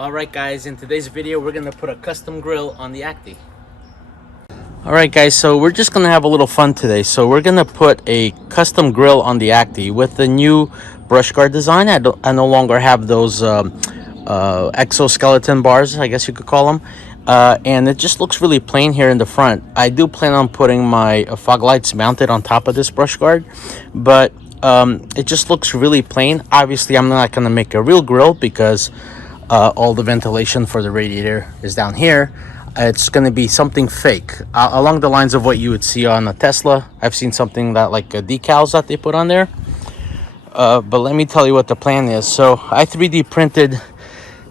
Alright guys, in today's video we're going to put a custom grill on the Acty. Alright guys, so we're just going to have a little fun today. So we're going to put a custom grill on the Acty with the new brush guard design. I no longer have those exoskeleton bars, I guess you could call them. And it just looks really plain here in the front. I do plan on putting my fog lights mounted on top of this brush guard, but it just looks really plain. Obviously I'm not going to make a real grill because all the ventilation for the radiator is down here. It's going to be something fake, along the lines of what you would see on a Tesla. I've seen something that like decals that they put on there. But let me tell you what the plan is. So I 3D printed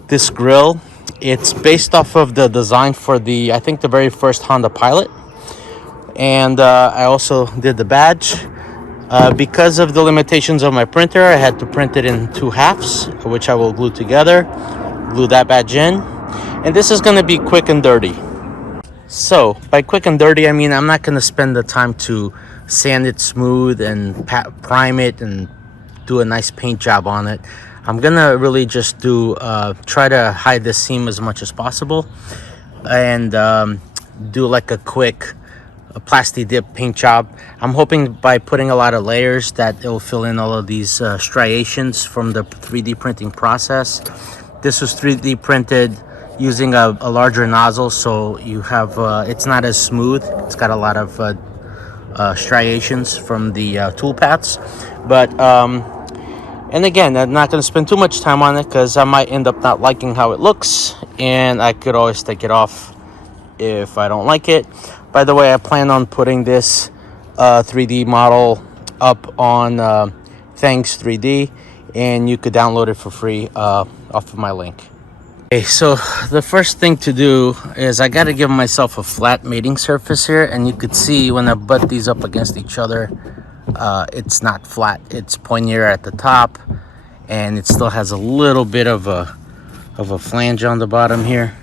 this grill. It's based off of the design for I think the very first Honda Pilot. And I also did the badge. Because of the limitations of my printer, I had to print it in 2 halves, which I will glue together. Glue that badge in, and this is going to be quick and dirty. So by quick and dirty I mean I'm not going to spend the time to sand it smooth and prime it and do a nice paint job on it. I'm gonna really just do try to hide the seam as much as possible and do like a quick plasti dip paint job. I'm hoping by putting a lot of layers that it will fill in all of these striations from the 3D printing process. This was 3D printed using a larger nozzle, so you have it's not as smooth. It's got a lot of striations from the tool paths. But and again, I'm not going to spend too much time on it because I might end up not liking how it looks, and I could always take it off if I don't like it. By the way, I plan on putting this 3D model up on Thanks 3D, and you could download it for free off of my link. Okay, so the first thing to do is I got to give myself a flat mating surface here, and you could see when I butt these up against each other, it's not flat. It's pointier at the top, and it still has a little bit of a flange on the bottom here.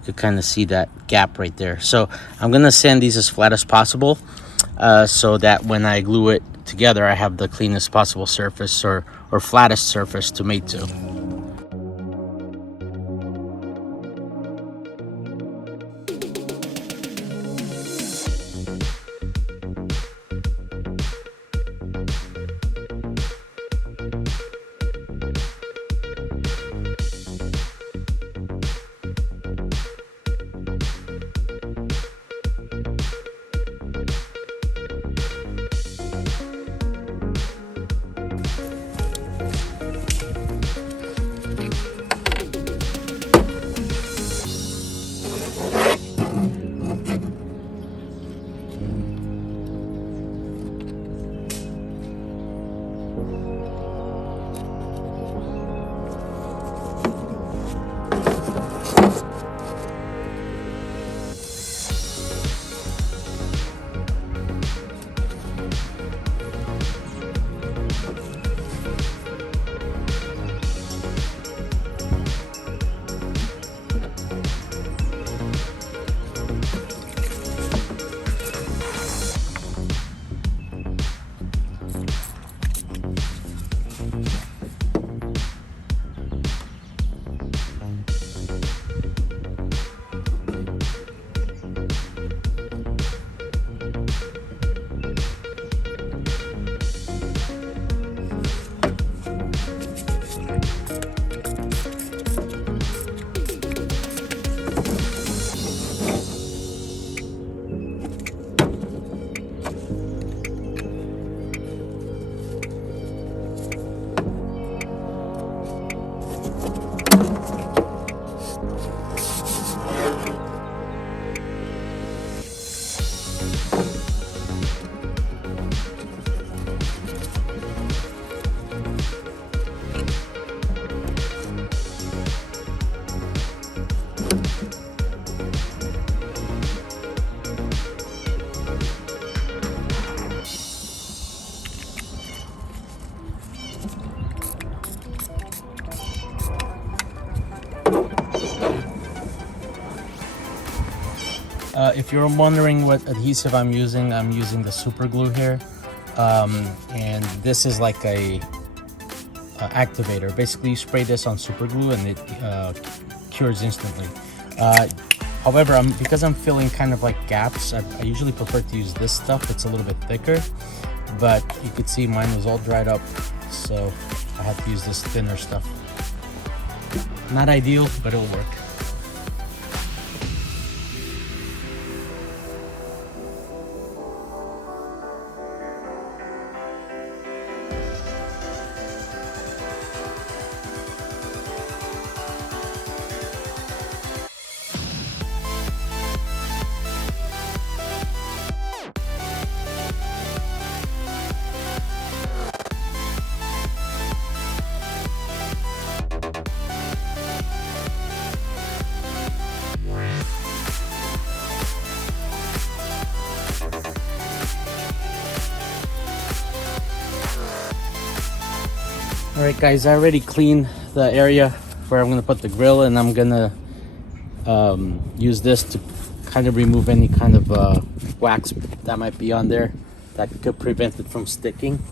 You could kind of see that gap right there. So I'm gonna sand these as flat as possible, so that when I glue it together I have the cleanest possible surface or flattest surface to mate to. If you're wondering what adhesive I'm using the super glue here, and this is like a activator. Basically, you spray this on super glue and it cures instantly. However, because I'm filling kind of like gaps, I usually prefer to use this stuff. It's a little bit thicker, but you could see mine was all dried up, so I had to use this thinner stuff. Not ideal, but it'll work. Alright guys, I already cleaned the area where I'm going to put the grill, and I'm going to use this to kind of remove any kind of wax that might be on there that could prevent it from sticking.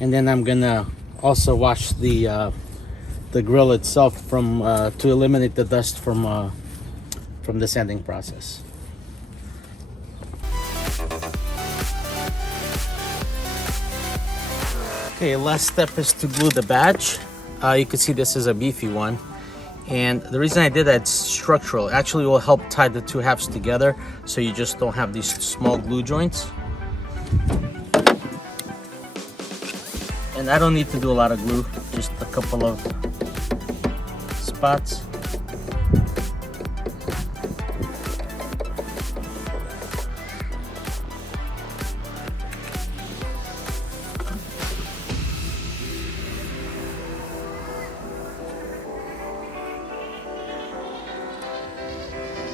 And then I'm going to also wash the grill itself from to eliminate the dust from the sanding process. Okay, last step is to glue the badge. You can see this is a beefy one. And the reason I did that, it's structural. It actually will help tie the two halves together so you just don't have these small glue joints. And I don't need to do a lot of glue, just a couple of spots.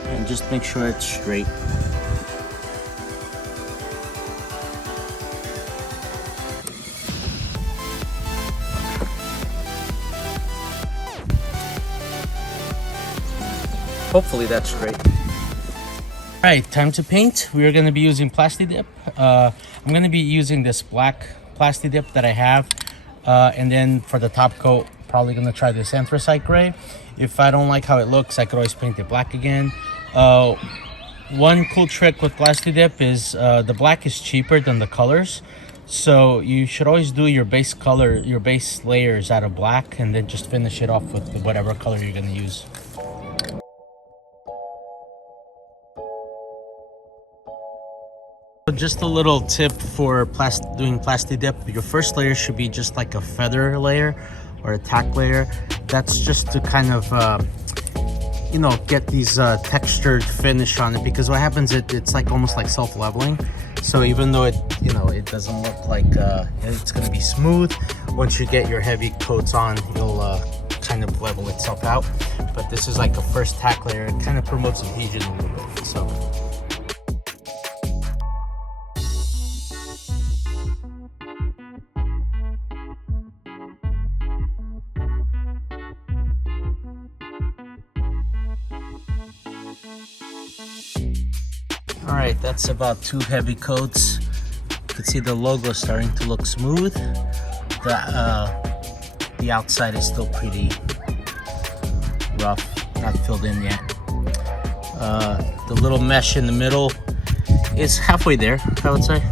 And just make sure it's straight. Hopefully that's straight. Alright, time to paint. We are going to be using Plasti Dip. I'm going to be using this black Plasti Dip that I have. And then for the top coat, probably going to try this anthracite gray. If I don't like how it looks, I could always paint it black again. One cool trick with Plasti Dip is the black is cheaper than the colors. So you should always do your base color, your base layers out of black, and then just finish it off with whatever color you're going to use. Just a little tip for doing Plasti Dip. Your first layer should be just like a feather layer or a tack layer. That's just to kind of you know, get these textured finish on it, because what happens, it's like almost like self-leveling. So even though it, you know, it doesn't look like it's going to be smooth, once you get your heavy coats on, you'll kind of level itself out. But this is like a first tack layer. It kind of promotes adhesion a little bit. So alright, that's about 2 heavy coats. You can see the logo is starting to look smooth. The outside is still pretty rough, not filled in yet. The little mesh in the middle is halfway there, I would say.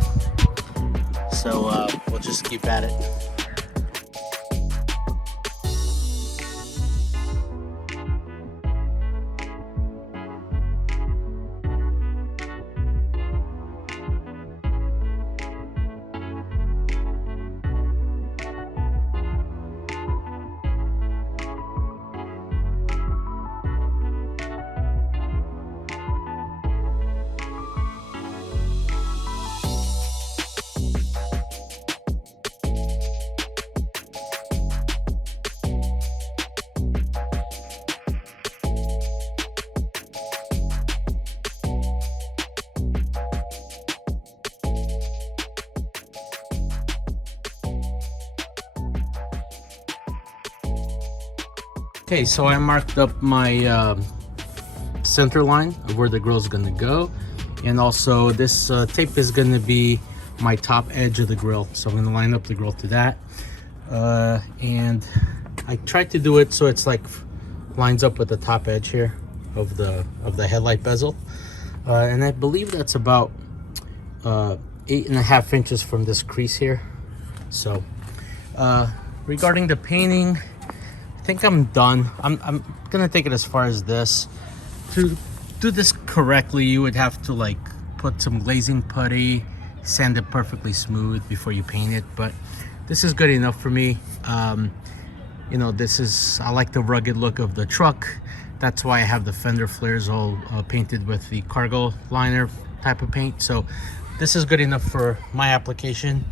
So we'll just keep at it. Okay, so I marked up my center line of where the grill is going to go, and also this tape is going to be my top edge of the grill, so I'm going to line up the grill to that. and I tried to do it so it's like lines up with the top edge here of the headlight bezel, and I believe that's about 8.5 inches from this crease here. So regarding the painting, I think I'm done. I'm gonna take it as far as this. To do this correctly, you would have to like put some glazing putty, sand it perfectly smooth before you paint it, but this is good enough for me. You know, I like the rugged look of the truck. That's why I have the fender flares all painted with the cargo liner type of paint. So this is good enough for my application.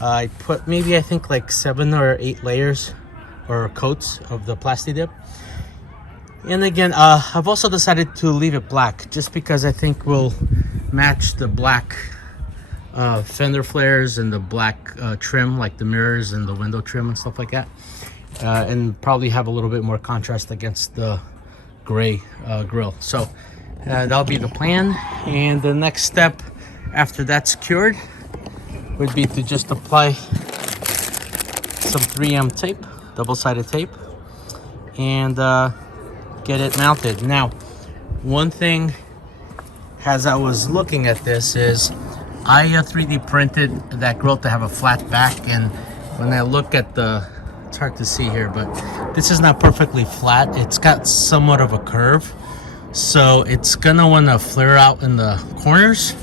I put maybe, I think like 7 or 8 layers or coats of the Plasti Dip. And again, I've also decided to leave it black just because I think we'll match the black fender flares and the black trim, like the mirrors and the window trim and stuff like that, and probably have a little bit more contrast against the gray grille. So that'll be the plan, and the next step after that's cured would be to just apply some 3M tape, double-sided tape, and get it mounted. Now, one thing as I was looking at this is I 3D printed that grille to have a flat back, and when I look at it's hard to see here, but this is not perfectly flat. It's got somewhat of a curve, so it's gonna want to flare out in the corners.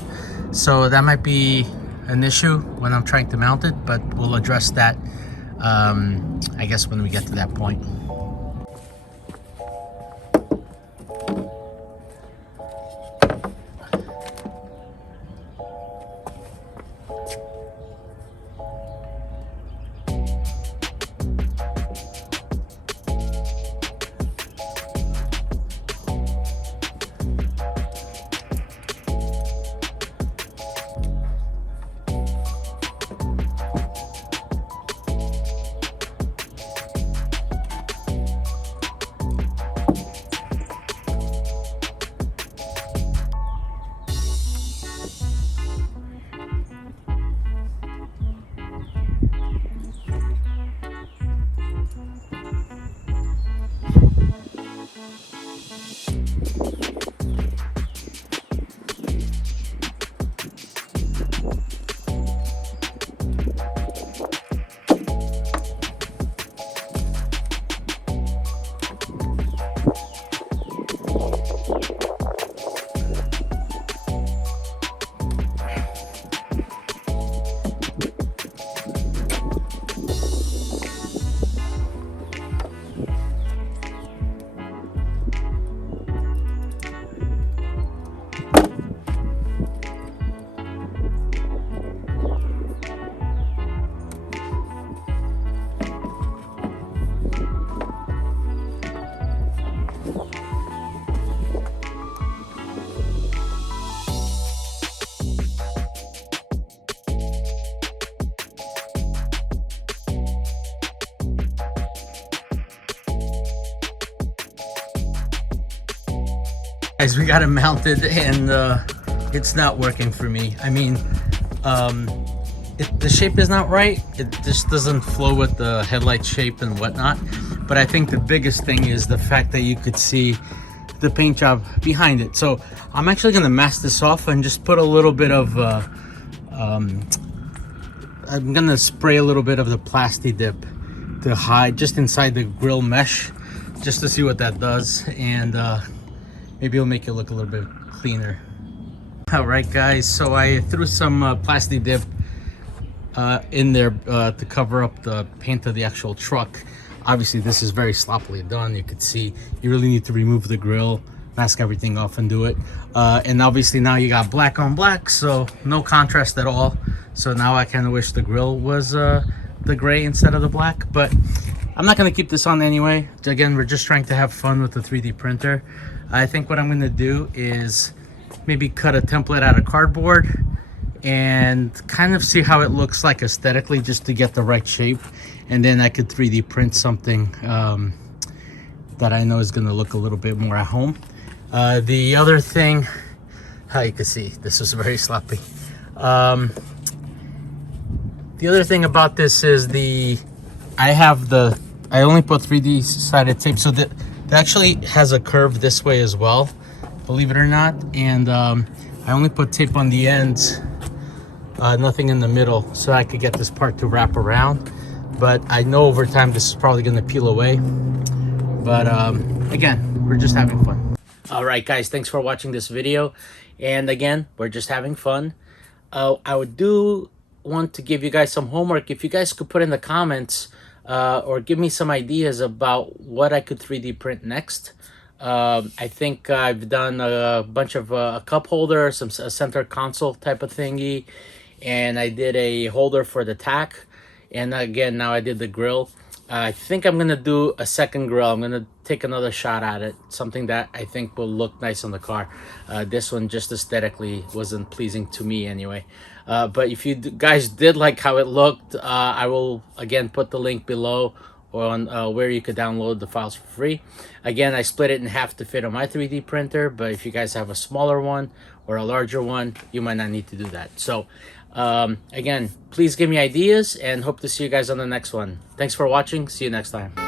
So that might be an issue when I'm trying to mount it, but we'll address that I guess when we get to that point. Guys, we got it mounted, and it's not working for me. I mean, the shape is not right. It just doesn't flow with the headlight shape and whatnot. But I think the biggest thing is the fact that you could see the paint job behind it. So I'm actually gonna mask this off and just put a little bit of I'm gonna spray a little bit of the Plasti Dip to hide just inside the grill mesh, just to see what that does, and maybe it'll make it look a little bit cleaner. All right, guys, so I threw some Plasti Dip in there to cover up the paint of the actual truck. Obviously, this is very sloppily done. You could see you really need to remove the grill, mask everything off, and do it. And obviously now you got black on black, so no contrast at all. So now I kind of wish the grill was the gray instead of the black, but I'm not going to keep this on anyway. Again, we're just trying to have fun with the 3D printer. I think what I'm going to do is maybe cut a template out of cardboard and kind of see how it looks like aesthetically, just to get the right shape, and then I could 3D print something that I know is going to look a little bit more at home. The other thing, how you can see this was very sloppy. The other thing about this is the I only put 3D sided tape, so that actually has a curve this way as well, believe it or not. And I only put tape on the ends, nothing in the middle, so I could get this part to wrap around. But I know over time this is probably going to peel away. But again, we're just having fun. All right, guys, thanks for watching this video. And again, we're just having fun. I would want to give you guys some homework. If you guys could put in the comments or give me some ideas about what I could 3D print next. I think I've done a bunch of a cup holder, a center console type of thingy, and I did a holder for the tack. And again, now I did the grill. I think I'm gonna do a second grill. I'm gonna take another shot at it, something that I think will look nice on the car. This one just aesthetically wasn't pleasing to me anyway. But if you guys did like how it looked, I will again put the link below on where you could download the files for free. Again, I split it in half to fit on my 3D printer, but if you guys have a smaller one or a larger one, you might not need to do that. So again, please give me ideas and hope to see you guys on the next one. Thanks for watching. See you next time.